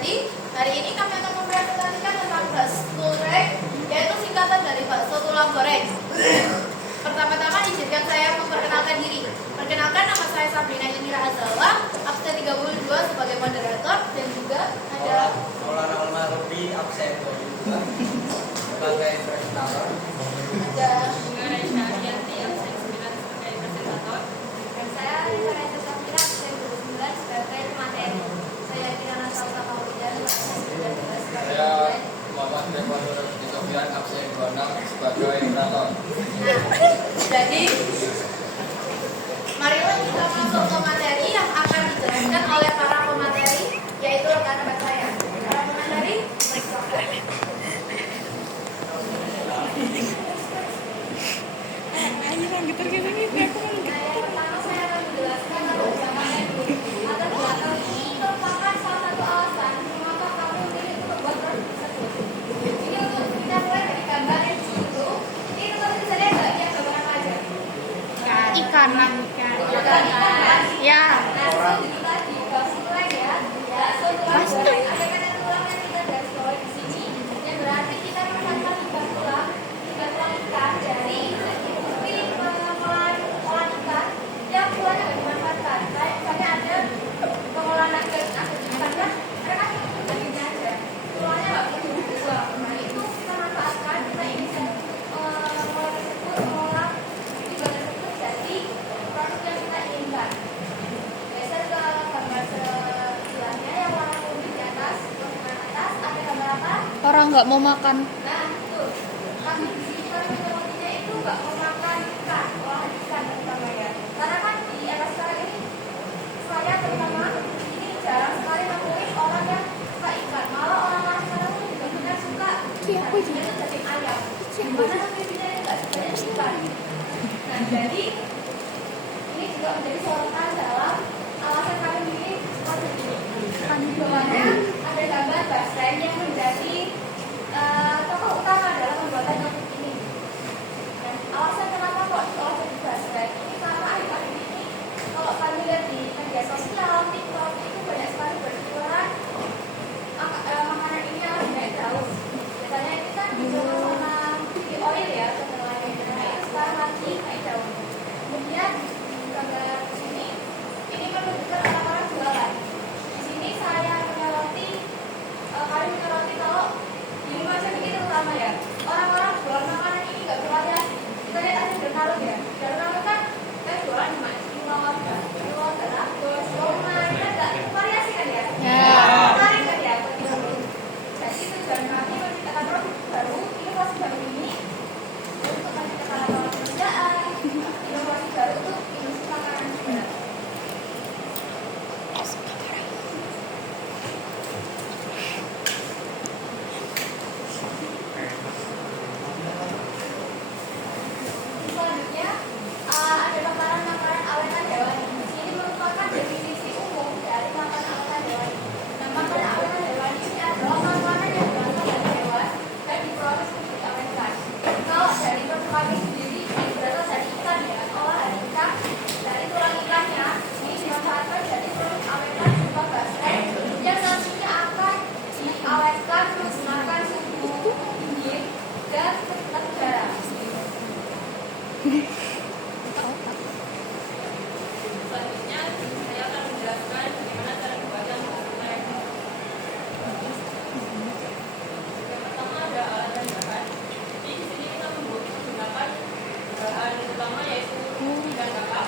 Jadi hari ini kami akan mempresentasikan tentang bakso goreng, yaitu singkatan dari bakso tulang goreng. Pertama-tama izinkan saya memperkenalkan diri. Perkenalkan, nama saya Sabrina Yunira Azawa, absen 32 sebagai moderator, dan juga ada Maulana Almarubi, absen 22 sebagai presentator. Ada Bunga Raisya Arianti, absen 9 sebagai presentator. Dan saya Rita Raisa Safira, absen 29 sebagai materi. Saya Kirana Salsa Kaulidan, absen 19 sebagai Saya materi. Muhammad Dewanur Sofian, absen 26 sebagai moderator. Jadi, marilah kita masuk ke materi yang akan dijelaskan oleh para pemateri, yaitu rekan-rekan saya. Para pemateri, silakan. Yang pertama saya akan menjelaskan tentang zamannya dulu. Latar belakang ini merupakan salah satu alasan mengapa kami memilih untuk membuat produk tersebut. Jadi untuk kita mulai dari gambar yang di situ, ini teman bisa lihat nggak yang gambar apa aja? Ikan. Ikan. Ya. Nah, itu tadi bakso tulang ya. Bakso tulang goreng. Ada kata tulang yang kita garis bawahi di sini. Yang berarti kita memasukkan tiga tulang ikan dari pilih pengolahan ikan yang tulangnya nggak dimanfaatkan. Kayak misalnya ada pengolahan nugget ikannya, mereka itu dagingnya aja. Tulangnya nggak perlu dibuang. Nah itu kita manfaatkan. Kita ini bisa mengolah tiga tersebut jadi produk yang kita inginkan. Geser ke gambar sebelahnya yang warna kuning di atas, di atas ada gambar apa? Orang nggak mau makan. Nah, itu. Kami di sini kami menyebutnya itu nggak memakan ikan, olahan ikan terutama ya. Karena kan di era sekarang ini saya terutama ini jarang sekali nemuin orang yang suka ikan. Malah orang-orang sekarang pun juga benar suka dagingnya itu daging ayam. Dimana kondisinya nggak sebanyak ikan. Nah, jadi ini juga menjadi sorotan dalam alasan kami memilih produk ini. Di bawahnya ada gambar basreng yang menjadi tokoh utama dalam pembuatan produk ini. Dan alasan kenapa kok diolah jadi basreng ini karena akhir-akhir ini kalau kalian lihat di media sosial, TikTok itu banyak sekali berjualan makanan ini yang naik daun. Biasanya itu kan dijual sama di oil ya, sebenarnya. Nah itu sekarang lagi naik daun. Kemudian gambar sini ini menunjukkan orang-orang jualan. Di sini saya menyoroti kalian menyoroti kalau di rumah saya ini terutama ya orang-orang jual makanan ini nggak bervariasi. Kita lihat ada bertaruh ya. Bertaruh kan kita jualan di mana? Di mall kan, di mall kan, rumah kita nggak variasi kan ya? Menarik kan ya? Jadi tujuan kami menciptakan produk baru, inovasi baru ini untuk menciptakan lapangan pekerjaan, inovasi baru untuk industri makanan juga. Selanjutnya ada makanan-makanan awetan hewani. Ini merupakan definisi umum dari makanan awetan hewani. Nah, makanan awetan hewani ini adalah makanan yang berasal dari hewan dan diproses untuk diawetkan. Kalau dari produk kami sendiri ini berasal dari ikan ya, olahan ikan dari tulang ikannya ini dimanfaatkan jadi produk awetan berupa basreng yang nantinya akan diawetkan menggunakan suhu dingin dan tetap garam. Selanjutnya saya akan menjelaskan bagaimana cara membuatnya goreng. Yang pertama ada alat dan bahan. Jadi di sini kita menggunakan bahan utama yaitu ikan kakap.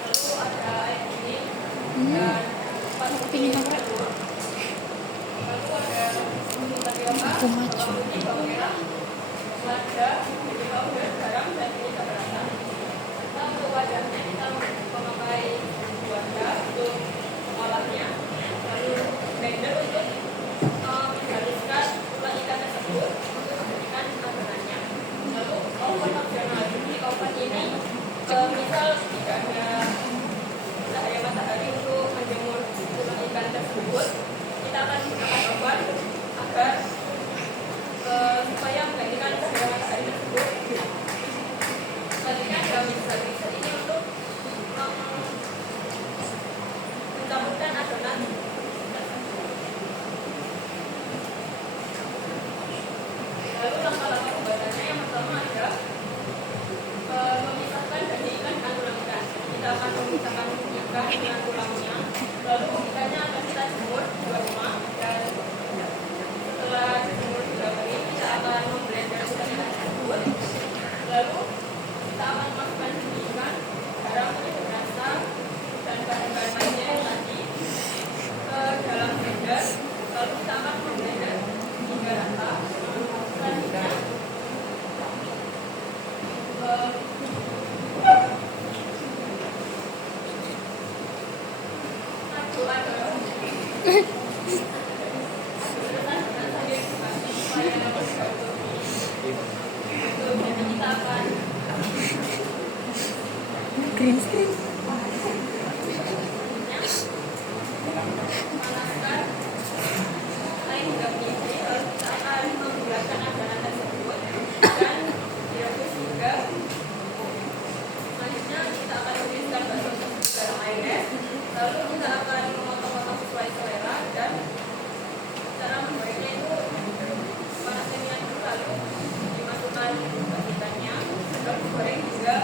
Lalu ada air dingin dan 4 putih telur. Lalu ada bumbu tapioka, bawang putih, bawang merah, lada, bumbu powder, garam, dan penyedap rasa. Nah, untuk wadahnya kita memakai wadah untuk mengolahnya, lalu blender untuk menghaluskan tulang ikan tersebut untuk menjadikan adonannya. Lalu oven opsional. Jadi oven ini misal tidak ada cahaya matahari untuk menjemur tulang ikan tersebut, kita akan memisahkan ikan dengan tulangnya. Lalu ikannya akan kita jemur di rumah dan setelah jemur sudah kering kita akan memblender ikan tersebut. Lalu kita akan masukkan ikan, garam, rasa dan bahan-bahan lainnya yang tadi ke dalam blender. Lalu kita akan memblender hingga rata. Selanjutnya Green screen. panaskan air hingga mendidih. Lalu kita akan menggunakan adonan tersebut dan direbus juga. Selanjutnya kita akan tumiskan bakso tersebut dalam air es. Lalu kita akan memotong-potong sesuai selera dan cara menggorengnya itu panaskan minyak dulu lalu dimasukkan ke ikannya lalu digoreng hingga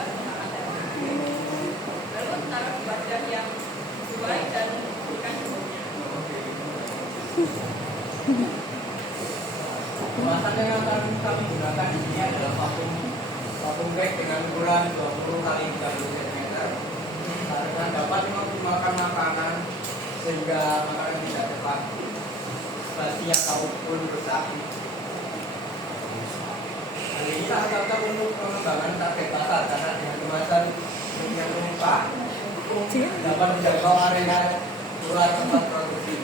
lalu taruh di wadah yang sesuai dan ikan semuanya. Kemasan yang akan kami gunakan di sini adalah vacuum bag dengan ukuran 20 kali 30 cm. Dengan dapat mengoptimalkan makanan sehingga makanan tidak cepat basi ataupun rusak. Hal ini sangat cocok untuk pengembangan target pasar karena dengan kemasan yang terbuka dapat menjangkau area luar tempat produksi.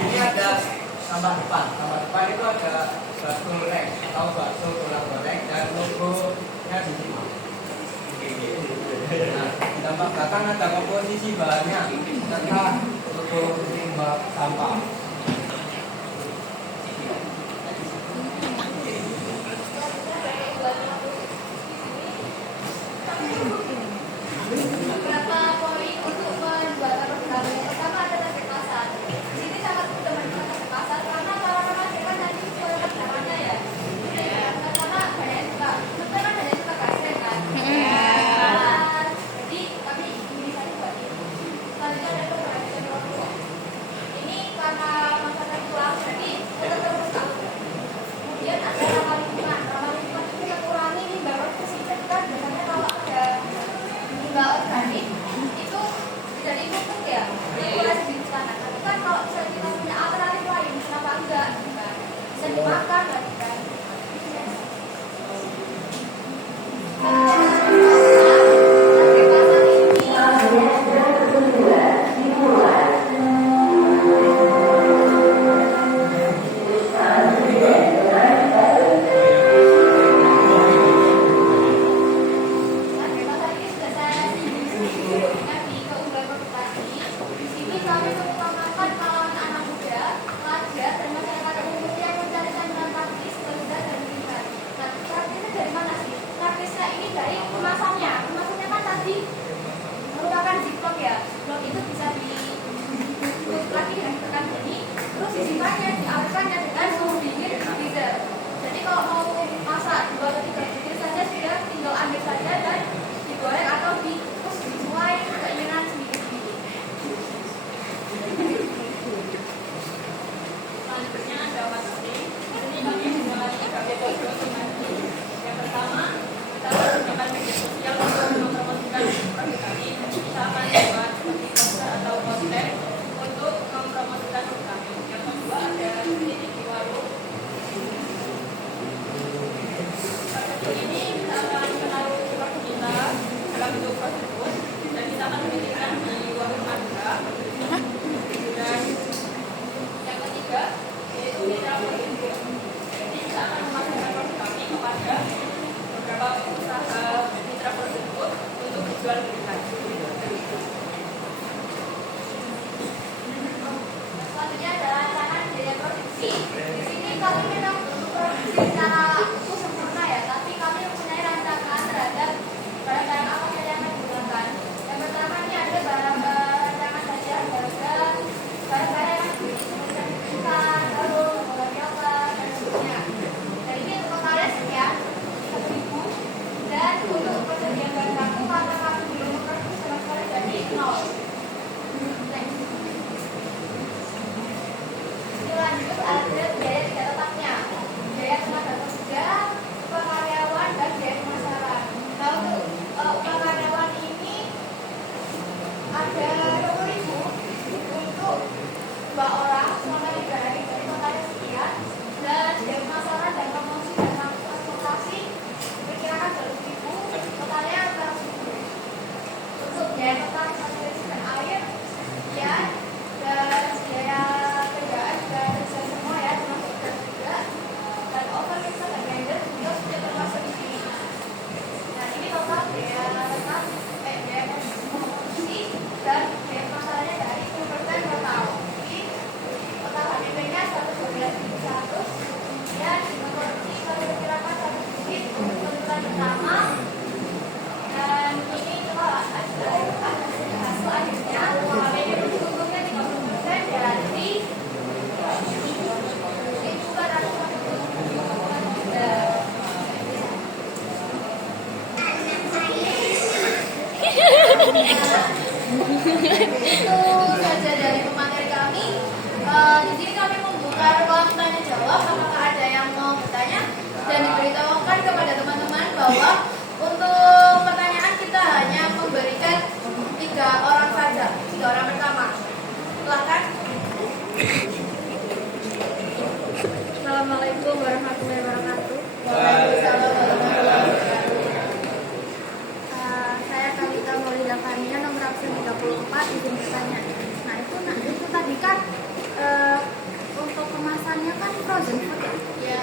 Ini ada tambah depan. Tambah depan itu ada bakso goreng atau bakso tulang goreng dan logonya di sini. Nah, di tambah belakang ada komposisi bahannya serta logo limbah sampah. Beberapa poin untuk membuat produk. Yang pertama ada target pasar. Di sini sangat mudah menentukan target pasar karena para remaja nanti sesuai perjalanannya ya. Pertama banyak yang suka, betul kan banyak yang suka gasing kan. Jadi kami ini tadi buat ini. Selanjutnya ada pembahasan rokok. Ini karena masyarakat tulang jadi kita terus tahu. Kemudian ada ramah lingkungan. Ramah lingkungan itu kita kurangi limbah pesisir kan biasanya kalau ada limbah organik itu jadi pupuk ya, regulasi di sana. Tapi kan kalau misalnya kita punya alternatif lain, kenapa enggak? Kan? Bisa dimakan lagi kan? Selanjutnya ada marketing. Ini kami menggunakan 3 metode marketing. Yang pertama, kita menggunakan media sosial untuk mempromosikan produk kami. Kita akan membuat seperti poster atau konten untuk mempromosikan produk kami. Yang kedua ada titik di warung. Marketing ini kita akan menaruh produk kita dalam bentuk tersebut dan kita akan menitipkan di warung Anda. Dan yang ketiga yaitu mitra produk. Jadi kita akan memasarkan produk kami kepada beberapa usaha mitra produk untuk dijual belikan. Selanjutnya adalah rancangan biaya produksi. Di sini kami memang produksi secara utuh sempurna ya, tapi kami pertama dan ini coba ada hasil akhirnya untuknya 30% dari ini bukan aku Itu saja dari pemateri kami. Di sini kami membuka ruang tanya jawab. Apakah ada yang mau bertanya? Dan diberitahukan kepada teman-teman bahwa untuk pertanyaan kita hanya memberikan 3 orang saja, 3 orang pertama. Silakan. Assalamualaikum warahmatullahi wabarakatuh. Waalaikumsalam warahmatullahi wabarakatuh. Saya Kavita Maulida Fania, nomor absen 34, izin bertanya. Nah itu tadi kan untuk kemasannya kan frozen food ya? Ya.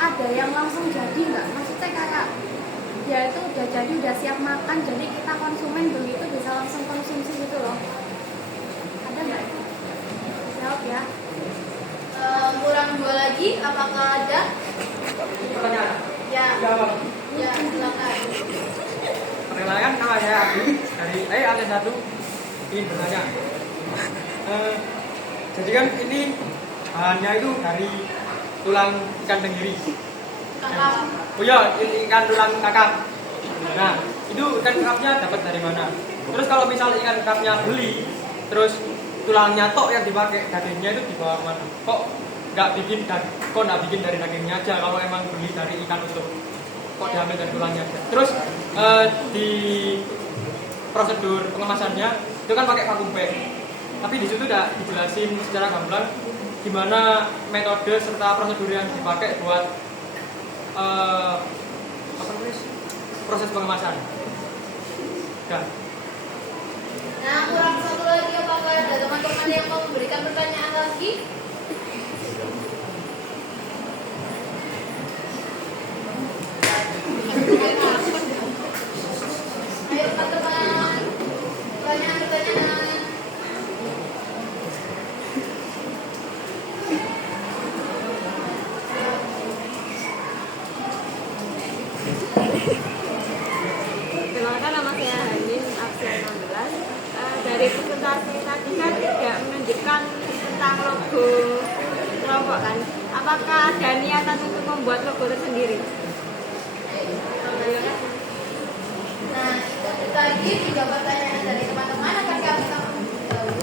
Ada yang langsung jadi nggak? Maksudnya kayak ya itu udah jadi, udah siap makan, jadi kita konsumen beli itu bisa langsung konsumsi gitu loh. Ada nggak itu? Jawab ya. Kurang 2 lagi, apakah ada? Pertanyaan. Ya. Jawab. Ya, silakan. Perkenalkan, nama saya Abi dari AT1 ingin bertanya. Jadi kan ini bahannya itu dari tulang ikan tenggiri. Kakak. Oh iya, ikan tulang kakap. Nah, itu ikan kakapnya dapat dari mana? Terus kalau misal ikan kakapnya beli, terus tulangnya tok yang dipakai, dagingnya itu dibawa kemana? Kok nggak bikin dari dagingnya aja kalau emang beli dari ikan utuh? Kok diambil dari tulangnya aja? Terus di prosedur pengemasannya itu kan pakai vacuum bag. Tapi di situ udah dijelasin secara gamblang gimana metode serta prosedur yang dipakai buat proses pengemasan. Udah. Nah, kurang 1 lagi, apakah ada teman-teman yang mau memberikan pertanyaan lagi? Ayo teman-teman, pertanyaan. Perkenalkan, nama saya Hanin, absen 16. Dari presentasi tadi kan tidak menunjukkan tentang logo kelompok kan. Apakah ada niatan untuk membuat logo tersendiri? Nah, itu tadi 3 pertanyaan dari teman-teman akan kami sambung dahulu.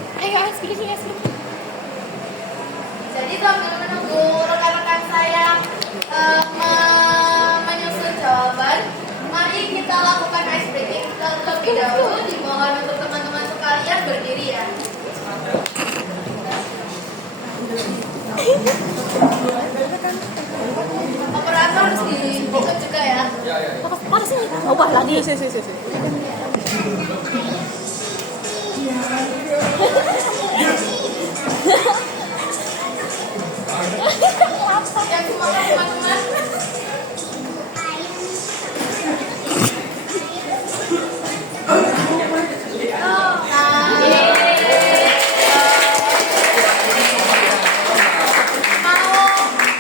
Jadi sambil menunggu rekan-rekan saya menyusun jawaban, mari kita lakukan ice breaking terlebih dahulu. Dimohon untuk teman-teman sekalian berdiri ya. Operator harus diikut juga ya. Ubah lagi. Yang semangat teman-teman.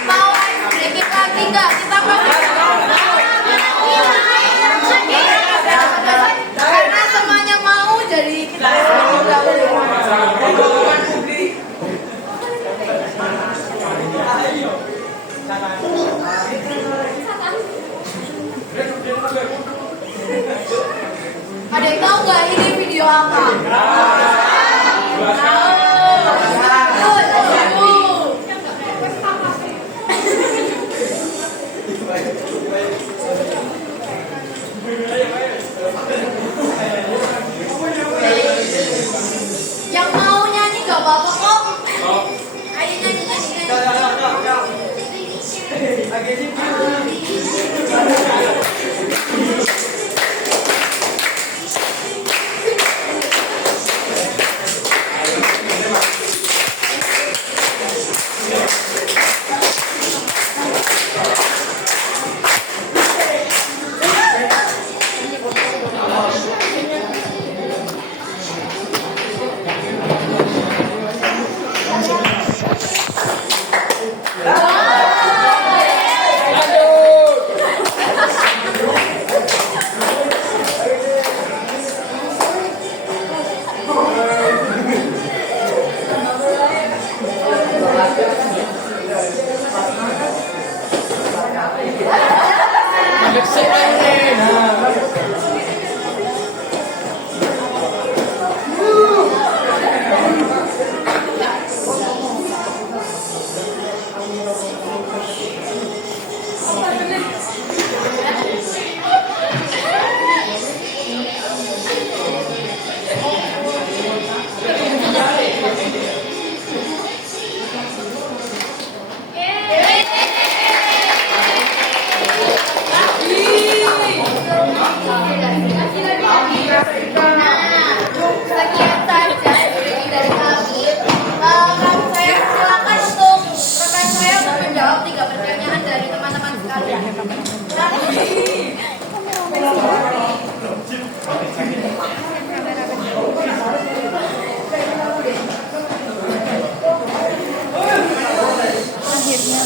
Mau ice breaking lagi nggak? Kita karena semuanya mau, jadi kita ada yang tahu nggak ini video apa? Yang mau nyanyi gak apa-apa kok. Ayo nyanyi. Sekian saja dari kami. Saya silakan untuk rekan saya untuk menjawab 3 pertanyaan dari teman-teman sekalian.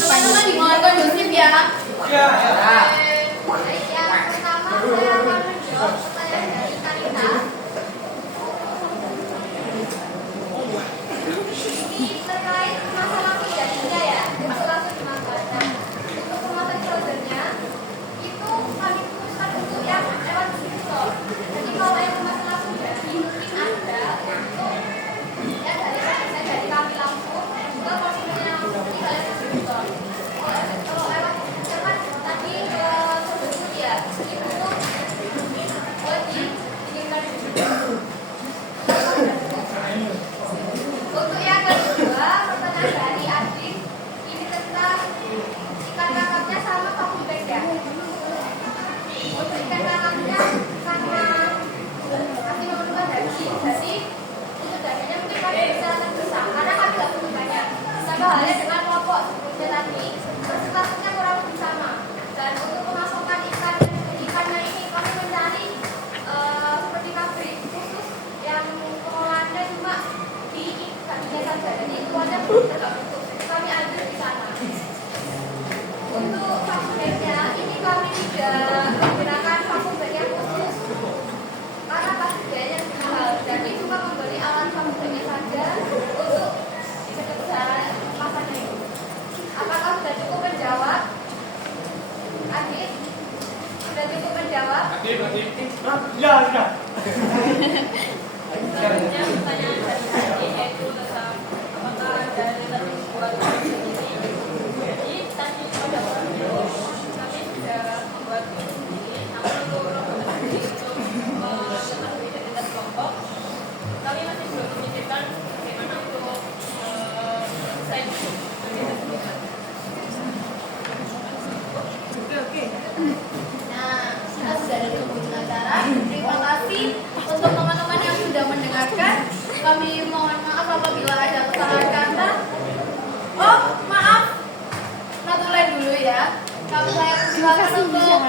Teman-teman dimulai kondusif ya. Yang pertama saya akan menjawab pertanyaan dari Kanita. Ini terkait masalah pidatonya ya, itu langsung dimakan. Nah, untuk pemakan foldernya itu kami putuskan untuk yang lewat distributor. Jadi kalau yang pemakan langsung dari mungkin ada untuk ya dari kami langsung juga konsumennya langsung di kalian distributor. Kalau lewat distributor kan tadi sebetulnya ya itu buat diinginkan untuk yang kedua, pertanyaan dari Adit ini tentang ikan kakapnya sama vakum bag ya. Untuk ikan kakapnya karena masih memerlukan daging, jadi untuk dagingnya mungkin kami bisa terbesar karena kami tidak punya banyak. Sama halnya dengan kelompok sebelumnya tadi, persentase kurang lebih sama. Dan untuk pemasokan ikannya ini kami mencari seperti pabrik khusus yang pengolahannya cuma di ikannya saja, jadi keluarnya belum terbentuk. Jadi kami ambil di sana. Untuk vakum bagnya ini kami tidak menggunakan vakum bag yang khusus karena pasti biayanya lebih mahal. Jadi cuma membeli alat vakum bagnya saja untuk kebesaran kemasannya itu. Apakah sudah cukup menjawab? Adit, sudah cukup menjawab? Selanjutnya pertanyaan dari tadi yaitu tentang apakah ada relatif buat ini. Jadi tadi pada waktu itu kami sudah membuat ini sendiri, namun untuk rombongan sendiri untuk mengetahui identitas kelompok kami masih belum memikirkan bagaimana untuk desain identitas kelompok. Nah, kita sudah ada di ujung acara. Terima kasih untuk teman-teman yang sudah mendengarkan. Kami mohon maaf apabila ada kesalahan kata. Oh, maaf. Notulen dulu ya. Kami saya silakan untuk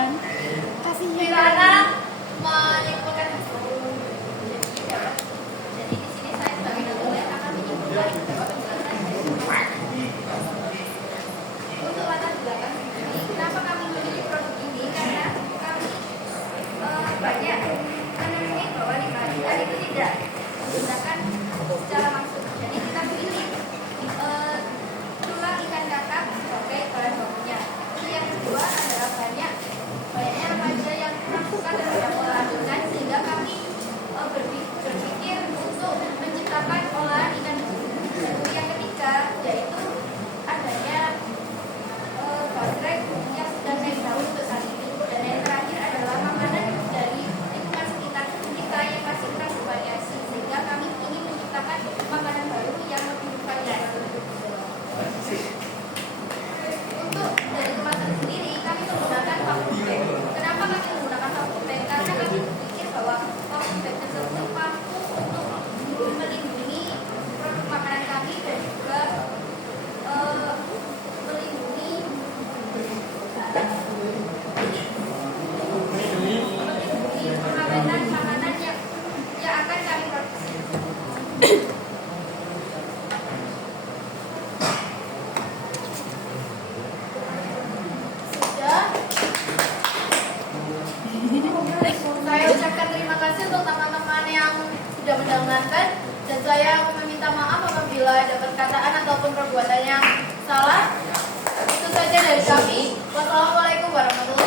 Kirana menyimpulkan. Jadi di sini saya sebagai notulen akan menyimpulkan beberapa penjelasan dari untuk latar belakang ini. Kenapa kami memilih produk ini? Karena kami banyak menemui bahwa di Malaysia itu tidak menggunakan secara langsung. Jadi kita pilih tulang ikan kakap sebagai bahan bakunya. Yang kedua adalah banyaknya apa aja yang kurang suka terhadap olahan ikan sehingga kami berpikir untuk menciptakan olahan ikan tersebut. Dan yang ketiga yaitu adanya basrek yang sudah naik daun untuk saat ini. Dan yang terakhir adalah makanan dari lingkungan sekitar kita yang masih kurang bervariasi sehingga kami ingin menciptakan makanan baru yang lebih bervariasi. Untuk dari kemasan sendiri kami menggunakan vacuum bag. Kenapa kami menggunakan vacuum bag? Karena kami berpikir bahwa vacuum bag tersebut mampu untuk melindungi produk makanan kami dan juga melindungi pengawetan makanan yang akan kami produksi. Sudah. Saya ucapkan terima kasih untuk teman-teman yang sudah mendengarkan dan saya meminta maaf apabila ada perkataan ataupun perbuatan yang salah. Itu saja dari kami. Wassalamualaikum warahmatullahi wabarakatuh.